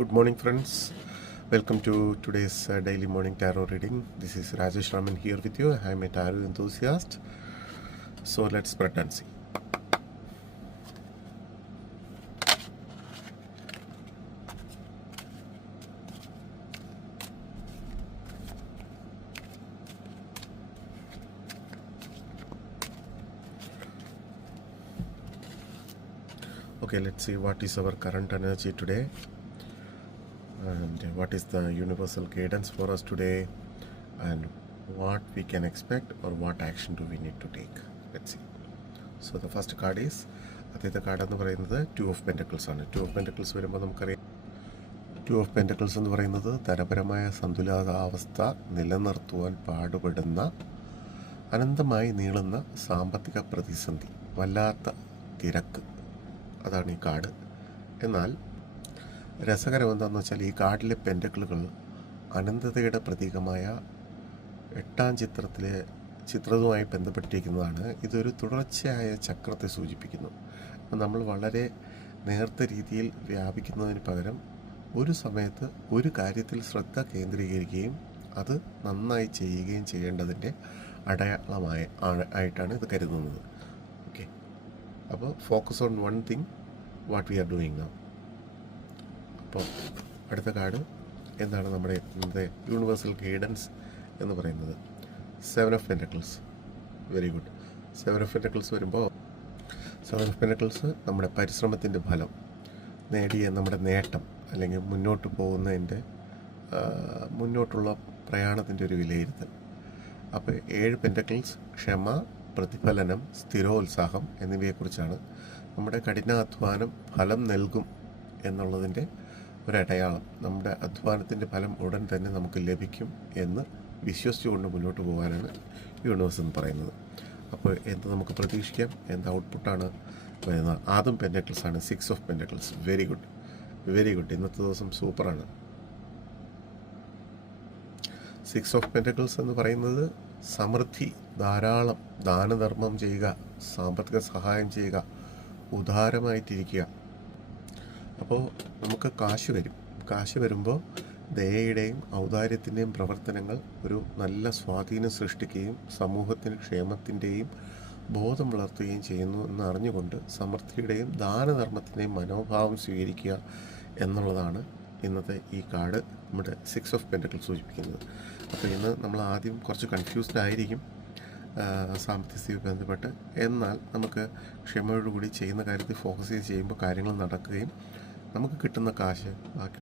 Good morning, friends. Welcome to today's daily morning tarot reading. This is Rajesh Raman here with you. I'm a tarot enthusiast. So let's spread and see. Okay, let's see what is our current energy today and what is the universal guidance for us today and what we can expect or what action do we need to take. Let's see. So the first card is ആദ്യത്തെ card എന്ന് പറയുന്നത് two of pentacles ആണ്. Two of pentacles വരുമ്പോൾ നമുക്കറിയാം, two of pentacles എന്ന് പറയുന്നത് ധനപരമായ സന്തുലിതാവസ്ഥ നിലനിർത്തുവാൻ പാടുപെടുന്ന അനന്തമായി നീളുന്ന സാമ്പത്തിക പ്രതിസന്ധി, വല്ലാത്ത തിരക്ക്, അതാണ് ഈ കാർഡ്. എന്നാൽ രസകരം എന്താണെന്ന് വെച്ചാൽ ഈ കാർഡിലെ പെൻറ്റക്കിളുകൾ അനന്തതയുടെ പ്രതീകമായ എട്ടാം ചിത്രവുമായി ബന്ധപ്പെട്ടിരിക്കുന്നതാണ്. ഇതൊരു തുടർച്ചയായ ചക്രത്തെ സൂചിപ്പിക്കുന്നു. അപ്പം നമ്മൾ വളരെ നേർത്ത രീതിയിൽ വ്യാപിക്കുന്നതിന് പകരം ഒരു സമയത്ത് ഒരു കാര്യത്തിൽ ശ്രദ്ധ കേന്ദ്രീകരിക്കുകയും അത് നന്നായി ചെയ്യുകയും ചെയ്യേണ്ടതിൻ്റെ ആയിട്ടാണ് ഇത് കരുതുന്നത്. ഓക്കെ, അപ്പോൾ focus on one thing what we are doing now. അപ്പോൾ അടുത്ത കാർഡ് എന്താണ് നമ്മുടെ ഇന്നത്തെ യൂണിവേഴ്സൽ ഗൈഡൻസ് എന്ന് പറയുന്നത്? Seven of pentacles. Very good. Seven of pentacles വരുമ്പോൾ സെവൻ ഓഫ് പെൻറ്റക്കിൾസ് നമ്മുടെ പരിശ്രമത്തിൻ്റെ ഫലം, നേടിയ നമ്മുടെ നേട്ടം, അല്ലെങ്കിൽ മുന്നോട്ട് പോകുന്നതിൻ്റെ മുന്നോട്ടുള്ള പ്രയാണത്തിൻ്റെ ഒരു വിലയിരുത്തൽ. അപ്പോൾ 7 പെൻറ്റക്കിൾസ് ക്ഷമ, പ്രതിഫലനം, സ്ഥിരോത്സാഹം എന്നിവയെക്കുറിച്ചാണ്. നമ്മുടെ കഠിനാധ്വാനം ഫലം നൽകും എന്നുള്ളതിൻ്റെ ഒരടയാളം. നമ്മുടെ അധ്വാനത്തിൻ്റെ ഫലം ഉടൻ തന്നെ നമുക്ക് ലഭിക്കും എന്ന് വിശ്വസിച്ചുകൊണ്ട് മുന്നോട്ട് പോകാനാണ് യൂണിവേഴ്സ് എന്ന് പറയുന്നത്. അപ്പോൾ എന്ത് നമുക്ക് പ്രതീക്ഷിക്കാം? എന്ത് ഔട്ട്പുട്ടാണ് വരുന്നത്? ആദ്യം പെൻറ്റക്കിൾസ് ആണ്, 6 of pentacles. Very good, very good. ഇന്നത്തെ ദിവസം സൂപ്പറാണ്. 6 ഓഫ് പെൻറ്റക്കിൾസ് എന്ന് പറയുന്നത് സമൃദ്ധി, ധാരാളം, ദാനധർമ്മം ചെയ്യുക, സാമ്പത്തിക സഹായം ചെയ്യുക, ഉദാരമായിട്ടിരിക്കുക. അപ്പോൾ നമുക്ക് കാശ് വരും. കാശ് വരുമ്പോൾ ദയയുടെയും ഔദാര്യത്തിൻ്റെയും പ്രവർത്തനങ്ങൾ ഒരു നല്ല സ്വാധീനം സൃഷ്ടിക്കുകയും സമൂഹത്തിന് ക്ഷേമത്തിൻ്റെയും ബോധം വളർത്തുകയും ചെയ്യുന്നു എന്ന് അറിഞ്ഞുകൊണ്ട് സമൃദ്ധിയുടെയും ദാനധർമ്മത്തിൻ്റെയും മനോഭാവം സ്വീകരിക്കുക എന്നുള്ളതാണ് ഇന്നത്തെ ഈ കാർഡ് നമ്മുടെ 6 ഓഫ് പെൻറ്റക്കിൾസ് സൂചിപ്പിക്കുന്നത്. അപ്പോൾ ഇന്ന് നമ്മൾ ആദ്യം കുറച്ച് കൺഫ്യൂസ്ഡ് ആയിരിക്കും സാമ്പത്തിക സ്ഥിതി ബന്ധപ്പെട്ട്. എന്നാൽ നമുക്ക് ക്ഷമയോടുകൂടി ചെയ്യുന്ന കാര്യത്തിൽ ഫോക്കസ് ചെയ്ത് ചെയ്യുമ്പോൾ കാര്യങ്ങൾ നടക്കുകയും നമുക്ക് കിട്ടുന്ന കാശ് ബാക്കി